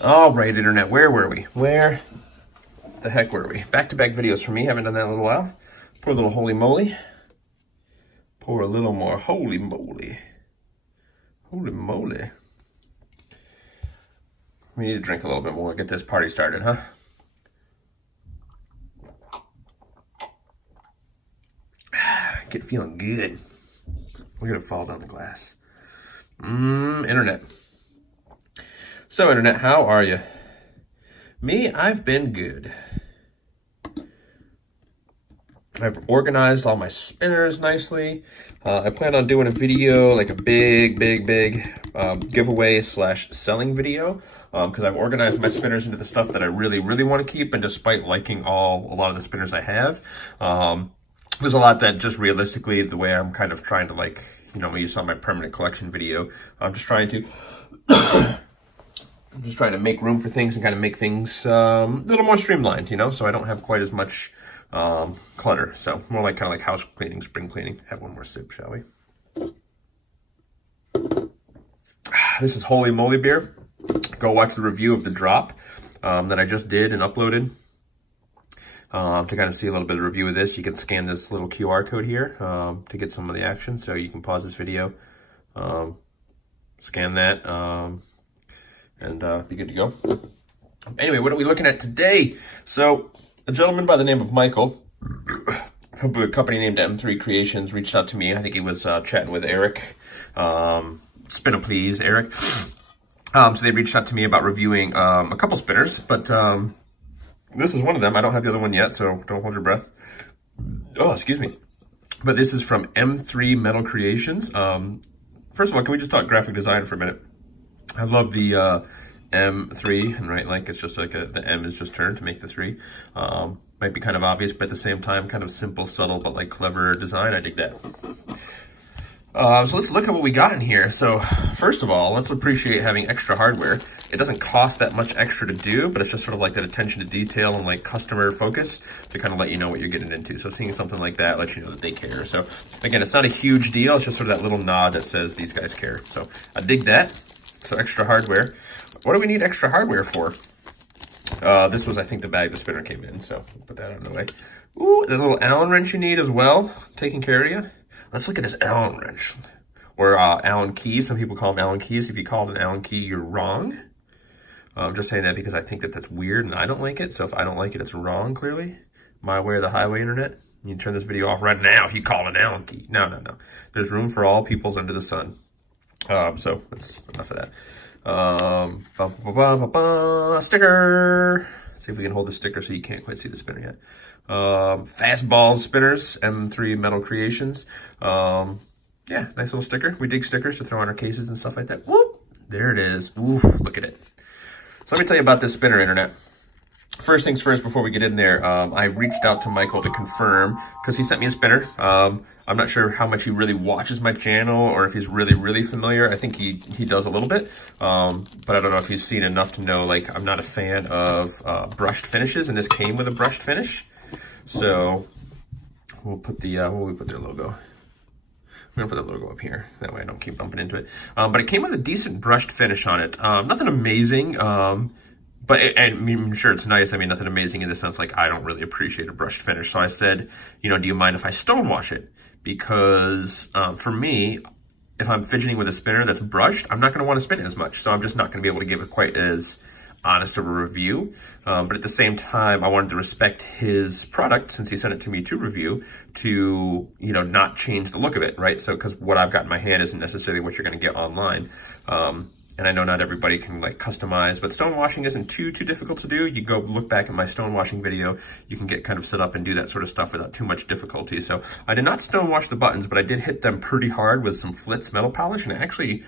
All right, internet, where were we? Where the heck were we? Back-to-back videos for me. Haven't done that in a little while. Pour a little holy moly. Pour a little more holy moly. Holy moly. We need to drink a little bit more, get this party started, huh? Get feeling good. Look at it fall down the glass. Internet. So, internet, how are you? Me, I've been good. I've organized all my spinners nicely. I plan on doing a video, like a big giveaway / selling video, because I've organized my spinners into the stuff that I really want to keep, and despite liking a lot of the spinners I have, there's a lot that just realistically, the way I'm kind of trying to, like, you know, you saw my permanent collection video, I'm just trying to make room for things and kind of make things a little more streamlined, you know, so I don't have quite as much clutter. So more like kind of like house cleaning, spring cleaning. Have one more sip, shall we? This is Holy Moly beer. Go watch the review of the drop that I just did and uploaded. To kind of see a little bit of review of this, you can scan this little QR code here to get some of the action. So you can pause this video, scan that, and be good to go. Anyway, what are we looking at today? So a gentleman by the name of Michael, from a company named M3 Creations, reached out to me. I think he was chatting with Eric. Spin a please, Eric. So they reached out to me about reviewing a couple spinners, but this is one of them. I don't have the other one yet, so don't hold your breath. Oh, excuse me. But this is from M3 Metal Creations. First of all, can we just talk graphic design for a minute? I love the M3, and right, like it's just like the M is just turned to make the 3. Might be kind of obvious, but at the same time, kind of simple, subtle, but like clever design. I dig that. So let's look at what we got in here. So first of all, let's appreciate having extra hardware. It doesn't cost that much extra to do, but it's just sort of like that attention to detail and like customer focus to kind of let you know what you're getting into. So seeing something like that lets you know that they care. So again, it's not a huge deal. It's just sort of that little nod that says these guys care. So I dig that. So extra hardware. What do we need extra hardware for? This was, I think, the bag the spinner came in. So put that out of the way. Ooh, the little Allen wrench you need as well, taking care of you. Let's look at this Allen wrench, or Allen key. Some people call them Allen keys. If you call it an Allen key, you're wrong. I'm just saying that because I think that that's weird and I don't like it. So if I don't like it, it's wrong, clearly. My way or the highway, internet. You can turn this video off right now if you call it an Allen key. No. There's room for all peoples under the sun. So that's enough of that. Sticker. Let's see if we can hold the sticker so you can't quite see the spinner yet. Fastball spinners, M3 Metal Creations. Yeah, nice little sticker. We dig stickers to throw on our cases and stuff like that. Whoop, there it is. Ooh, look at it. So let me tell you about this spinner, internet. First things first, before we get in there, I reached out to Michael to confirm, because he sent me a spinner. I'm not sure how much he really watches my channel or if he's really familiar. I think he does a little bit, but I don't know if he's seen enough to know, like, I'm not a fan of brushed finishes, and this came with a brushed finish. So we'll put the, where will we put their logo? We're gonna put the logo up here. That way I don't keep bumping into it. But it came with a decent brushed finish on it. Nothing amazing, but I'm sure it's nice. I mean, nothing amazing in the sense, like, I don't really appreciate a brushed finish. So I said, you know, do you mind if I stonewash it? Because for me, if I'm fidgeting with a spinner that's brushed, I'm not gonna wanna spin it as much. So I'm just not gonna be able to give it quite as honest of a review. But at the same time, I wanted to respect his product, since he sent it to me to review, to, you know, not change the look of it, right? So, because what I've got in my hand isn't necessarily what you're going to get online. And I know not everybody can, like, customize, but stonewashing isn't too difficult to do. You go look back at my stonewashing video, you can get kind of set up and do that sort of stuff without too much difficulty. So I did not stonewash the buttons, but I did hit them pretty hard with some Flitz metal polish, and it actually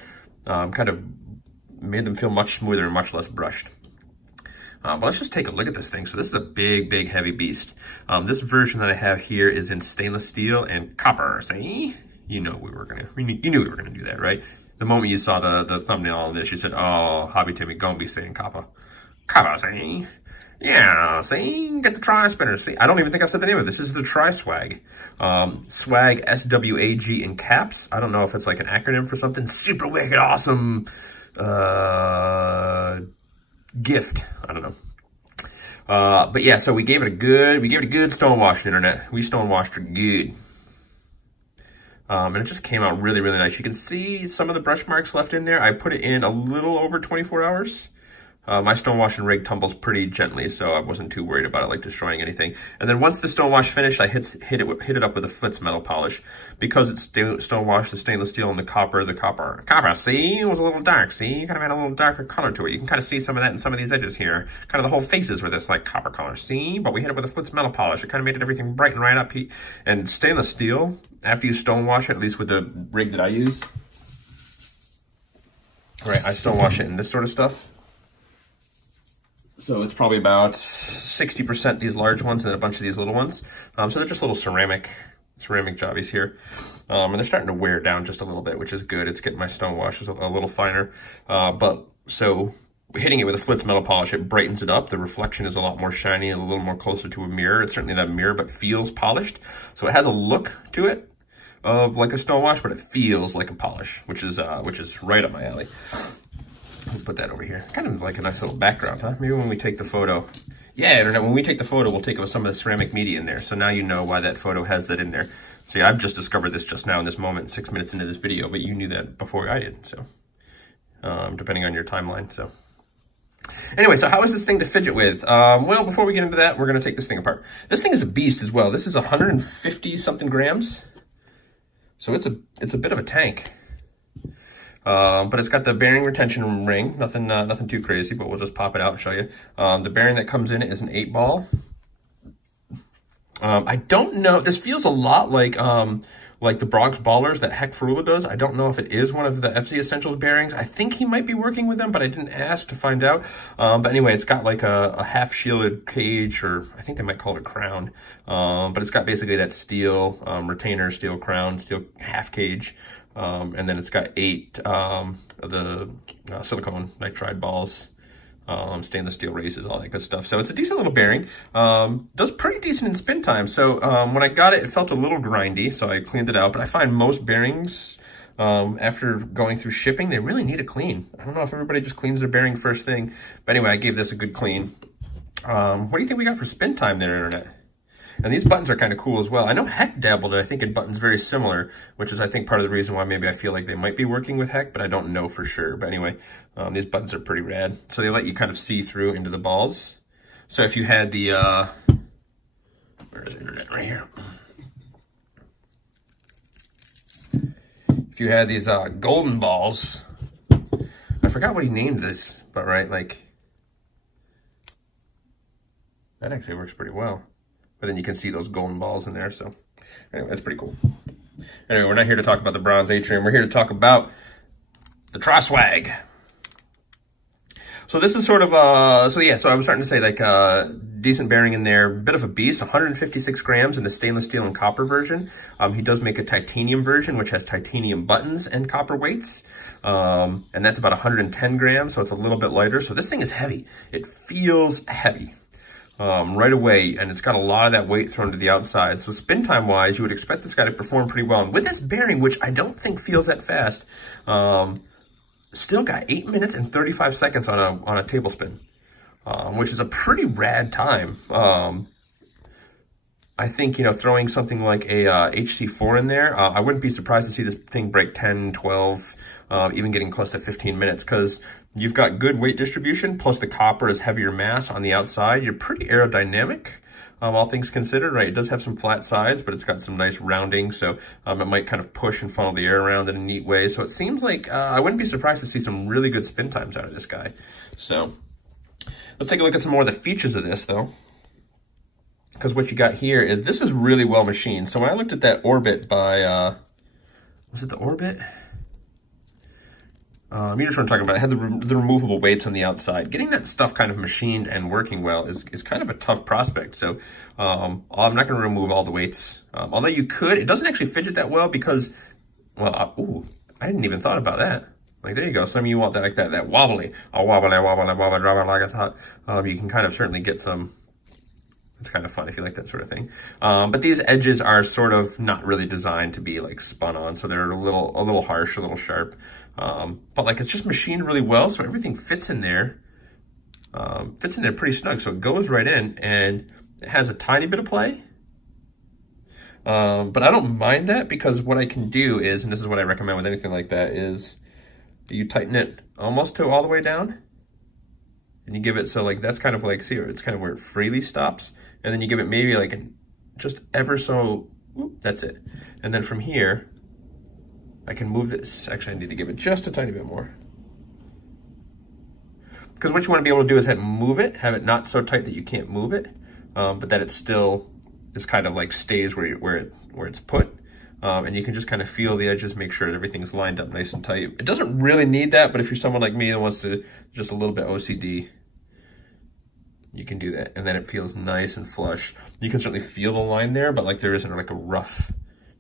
kind of made them feel much smoother and much less brushed. But let's just take a look at this thing. So this is a big, heavy beast. This version that I have here is in stainless steel and copper. See? You know you knew we were gonna do that, right? The moment you saw the thumbnail on this, you said, "Oh, Hobby Timmy gonna be saying copper, copper." See? Yeah, see? Get the tri spinner. See? I don't even think I said the name of it. This is the triSWAG. Swag, SWAG in caps. I don't know if it's like an acronym for something. Super wicked awesome. gift. I don't know. But yeah, so we gave it a good stone wash, internet. We stone washed her good. And it just came out really, really nice. You can see some of the brush marks left in there. I put it in a little over 24 hours. My stone wash and rig tumbles pretty gently, so I wasn't too worried about it, like destroying anything. And then once the stone wash finished, I hit it up with a Fidget metal polish. Because it's stone wash, the stainless steel and the copper, see, it was a little dark, see, you kind of had a little darker color to it. You can kind of see some of that in some of these edges here. Kind of the whole faces were this like copper color, see? But we hit it with a Fidget metal polish. It kind of made everything brighten right up. And stainless steel, after you stone wash it, at least with the rig that I use, right, I stone wash it in this sort of stuff. So it's probably about 60% these large ones and a bunch of these little ones. So they're just little ceramic jobbies here. And they're starting to wear down just a little bit, which is good. It's getting my stone washes a little finer. But so hitting it with a Fidget metal polish, it brightens it up. The reflection is a lot more shiny and a little more closer to a mirror. It's certainly not a mirror, but feels polished. So it has a look to it of like a stone wash, but it feels like a polish, which is right up my alley. I'll put that over here. Kind of like a nice little background, huh? Maybe when we take the photo. Yeah, internet, when we take the photo, we'll take it with some of the ceramic media in there. So now you know why that photo has that in there. See, I've just discovered this just now in this moment, 6 minutes into this video, but you knew that before I did, so. Depending on your timeline, so. Anyway, so how is this thing to fidget with? Well, before we get into that, we're gonna take this thing apart. This thing is a beast as well. This is 150 something grams. So it's a bit of a tank. But it's got the bearing retention ring, nothing too crazy, but we'll just pop it out and show you. The bearing that comes in it is an 8-ball. I don't know, this feels a lot like the Brock's Ballers that Heck Ferula does. I don't know if it is one of the FC Essentials bearings. I think he might be working with them, but I didn't ask to find out. But anyway, it's got like a half shielded cage, or I think they might call it a crown. But it's got basically that steel retainer, steel crown, steel half cage. And then it's got 8 of the silicone nitride balls, stainless steel races, all that good stuff. So it's a decent little bearing. Does pretty decent in spin time. So when I got it, it felt a little grindy, so I cleaned it out. But I find most bearings, after going through shipping, they really need a clean. I don't know if everybody just cleans their bearing first thing. But anyway, I gave this a good clean. What do you think we got for spin time there, internet? And these buttons are kind of cool as well. I know Heck dabbled, I think, in buttons very similar, which is, I think, part of the reason why maybe I feel like they might be working with Heck, but I don't know for sure. But anyway, these buttons are pretty rad. So they let you kind of see through into the balls. So if you had the, where is the internet? Right here. If you had these golden balls, I forgot what he named this, but right, like, that actually works pretty well. But then you can see those golden balls in there, so anyway, that's pretty cool. Anyway, we're not here to talk about the bronze atrium. We're here to talk about the triSWAG. So this is sort of, so I was starting to say, like, decent bearing in there, bit of a beast, 156 grams in the stainless steel and copper version. He does make a titanium version, which has titanium buttons and copper weights. And that's about 110 grams, so it's a little bit lighter. So this thing is heavy. It feels heavy. Right away, and it's got a lot of that weight thrown to the outside. So spin time wise, you would expect this guy to perform pretty well. And with this bearing, which I don't think feels that fast, still got 8 minutes and 35 seconds on a tablespin, which is a pretty rad time. I think, you know, throwing something like a HC4 in there, I wouldn't be surprised to see this thing break 10, 12, even getting close to 15 minutes, because you've got good weight distribution, plus the copper is heavier mass on the outside. You're pretty aerodynamic, all things considered, right? It does have some flat sides, but it's got some nice rounding, so it might kind of push and funnel the air around in a neat way. So it seems like I wouldn't be surprised to see some really good spin times out of this guy. So let's take a look at some more of the features of this, though. Because what you got here is, this is really well machined. So when I looked at that Orbit by, was it the Orbit? You know what I'm talking about. It had the removable weights on the outside. Getting that stuff kind of machined and working well is kind of a tough prospect. So I'm not going to remove all the weights. Although you could, it doesn't actually fidget that well because, well, ooh, I didn't even thought about that. Like, there you go. Some of you want that, like that wobbly. Wobble, drop it like it's hot. You can kind of certainly get some. It's kind of fun if you like that sort of thing. But these edges are sort of not really designed to be like spun on, so they're a little harsh, a little sharp. But like, it's just machined really well, so everything fits in there fits in there pretty snug. So it goes right in and it has a tiny bit of play. But I don't mind that because what I can do is, and this is what I recommend with anything like that, is you tighten it almost to all the way down. And you give it, so like that's kind of like, see, it's kind of where it freely stops. And then you give it maybe like just ever so, whoop, that's it. And then from here, I can move this. Actually, I need to give it just a tiny bit more. Because what you want to be able to do is move it, have it not so tight that you can't move it, but that it still is kind of like stays where it's put. And you can just kind of feel the edges, make sure that everything's lined up nice and tight. It doesn't really need that, but if you're someone like me that wants to just a little bit OCD, you can do that. And then it feels nice and flush. You can certainly feel the line there, but like there isn't like a rough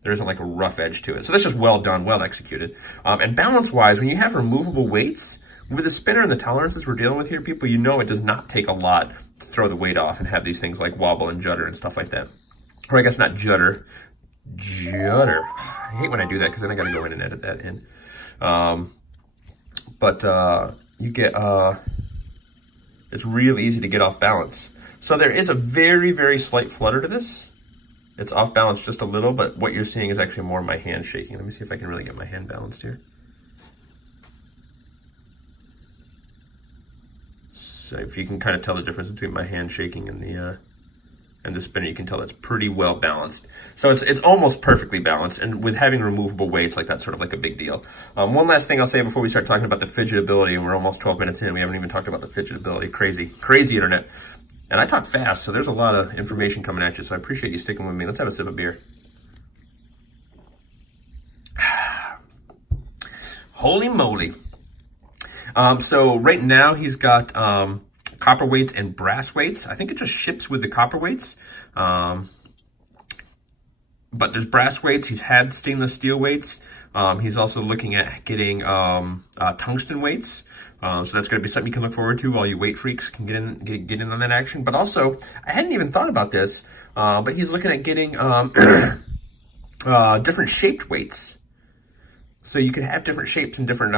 edge to it. So that's just well done, well executed. And balance-wise, when you have removable weights, with the spinner and the tolerances we're dealing with here, people, you know it does not take a lot to throw the weight off and have these things like wobble and judder and stuff like that. Or I guess not judder. Judder. I hate when I do that because then I got to go in and edit that in. You get, it's real easy to get off balance. So there is a very, very slight flutter to this. It's off balance just a little, but what you're seeing is actually more my hand shaking. Let me see if I can really get my hand balanced here. So if you can kind of tell the difference between my hand shaking and the spinner, you can tell it's pretty well balanced. So it's almost perfectly balanced, and with having removable weights, like that's sort of like a big deal. One last thing I'll say before we start talking about the fidgetability, and we're almost 12 minutes in, we haven't even talked about the fidgetability. Crazy internet. And I talk fast, so there's a lot of information coming at you, so I appreciate you sticking with me. Let's have a sip of beer. Holy moly. So right now he's got copper weights and brass weights. I think it just ships with the copper weights. But there's brass weights. He's had stainless steel weights. He's also looking at getting tungsten weights. So that's going to be something you can look forward to while you weight freaks can get in on that action. But also, I hadn't even thought about this, but he's looking at getting different shaped weights. So you can have different shapes and different,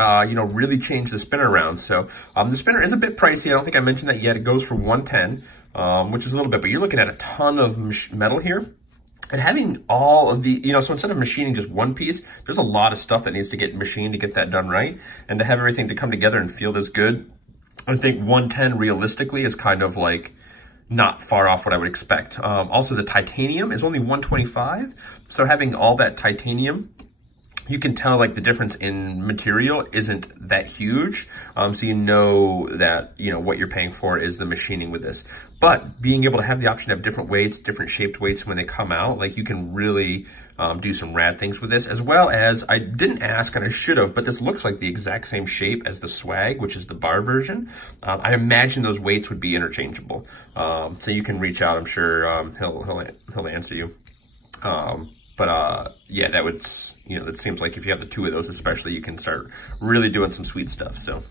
really change the spinner around. So the spinner is a bit pricey. I don't think I mentioned that yet. It goes for $110, which is a little bit, but you're looking at a ton of metal here. And having all of the, so instead of machining just one piece, there's a lot of stuff that needs to get machined to get that done right. And to have everything to come together and feel this good, I think 110 realistically is kind of like not far off what I would expect. Also, the titanium is only 125. So having all that titanium, you can tell like the difference in material isn't that huge. So you know that, what you're paying for is the machining with this. But being able to have the option of different weights, different shaped weights when they come out, like you can really do some rad things with this, as well as, I didn't ask and I should have, but this looks like the exact same shape as the SWAG, which is the bar version. I imagine those weights would be interchangeable. So you can reach out, I'm sure he'll answer you. Yeah, that would, that seems like if you have the two of those especially, you can start really doing some sweet stuff. So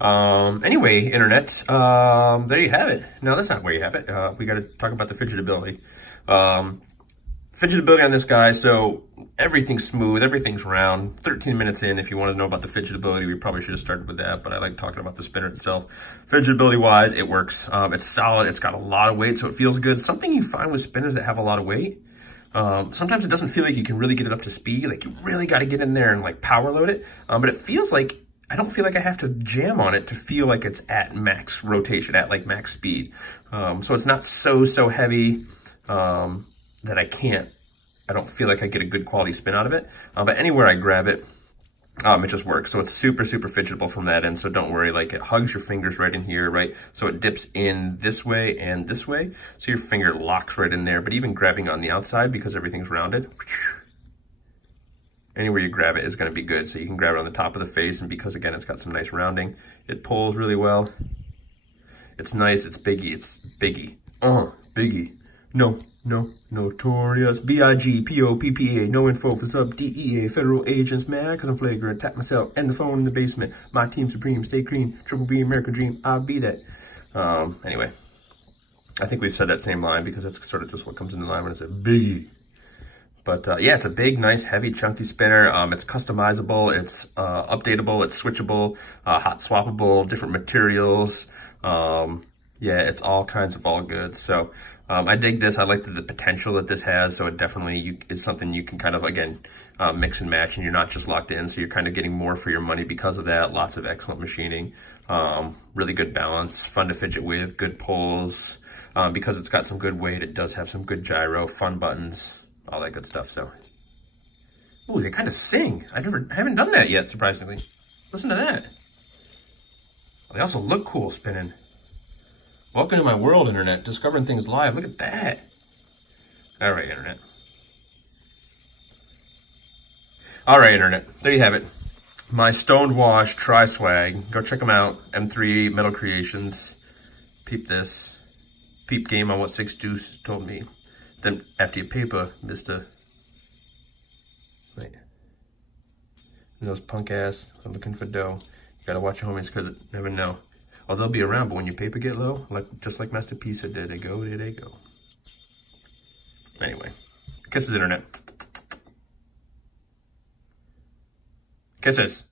anyway, internet, there you have it. No, that's not where you have it. We got to talk about the fidgetability. Fidgetability on this guy, so everything's smooth, everything's round. 13 minutes in, if you want to know about the fidgetability, we probably should have started with that, but I like talking about the spinner itself. Fidgetability-wise, it works. It's solid, it's got a lot of weight, so it feels good. Something you find with spinners that have a lot of weight, sometimes it doesn't feel like you can really get it up to speed. Like you really got to get in there and like power load it. But it feels like, I don't feel like I have to jam on it to feel like it's at max rotation, at like max speed. So it's not so heavy that I don't feel like I get a good quality spin out of it. But anywhere I grab it, it just works. So it's super fidgetable from that end. So don't worry, like it hugs your fingers right in here, right? So it dips in this way and this way. So your finger locks right in there, but even grabbing on the outside because everything's rounded, anywhere you grab it is gonna be good. So you can grab it on the top of the face, and because again, it's got some nice rounding, it pulls really well. It's nice, it's biggie, biggie. No, notorious, B-I-G-P-O-P-P-A, no info for sub DEA, federal agents mad cause I'm flagrant, tap myself and the phone in the basement, my team supreme, stay clean, triple B, America dream, I'll be that. Anyway, I think we've said that same line because that's sort of just what comes into line when it's a biggie. But yeah, it's a big, nice, heavy, chunky spinner. It's customizable, it's updatable, it's switchable, hot swappable, different materials. Yeah, it's all kinds of all good. So I dig this. I like the potential that this has. So it definitely is something you can kind of, again, mix and match, and you're not just locked in. So you're kind of getting more for your money because of that. Lots of excellent machining, really good balance, fun to fidget with, good pulls. Because it's got some good weight, it does have some good gyro, fun buttons, all that good stuff. So, ooh, they kind of sing. I haven't done that yet, surprisingly. Listen to that. They also look cool spinning. Welcome to my world, Internet. Discovering things live. Look at that. All right, Internet. All right, Internet. There you have it. My stoned wash triSWAG. Go check them out. M3 Metal Creations. Peep this. Peep game on what Six Deuce told me. Then after you paper, Mr. Wait. And those punk ass are looking for dough. You gotta watch your homies because it never know. Oh, they'll be around, but when your paper get low, just like Master P said, there they go, there they go. Anyway, kisses, Internet. Kisses.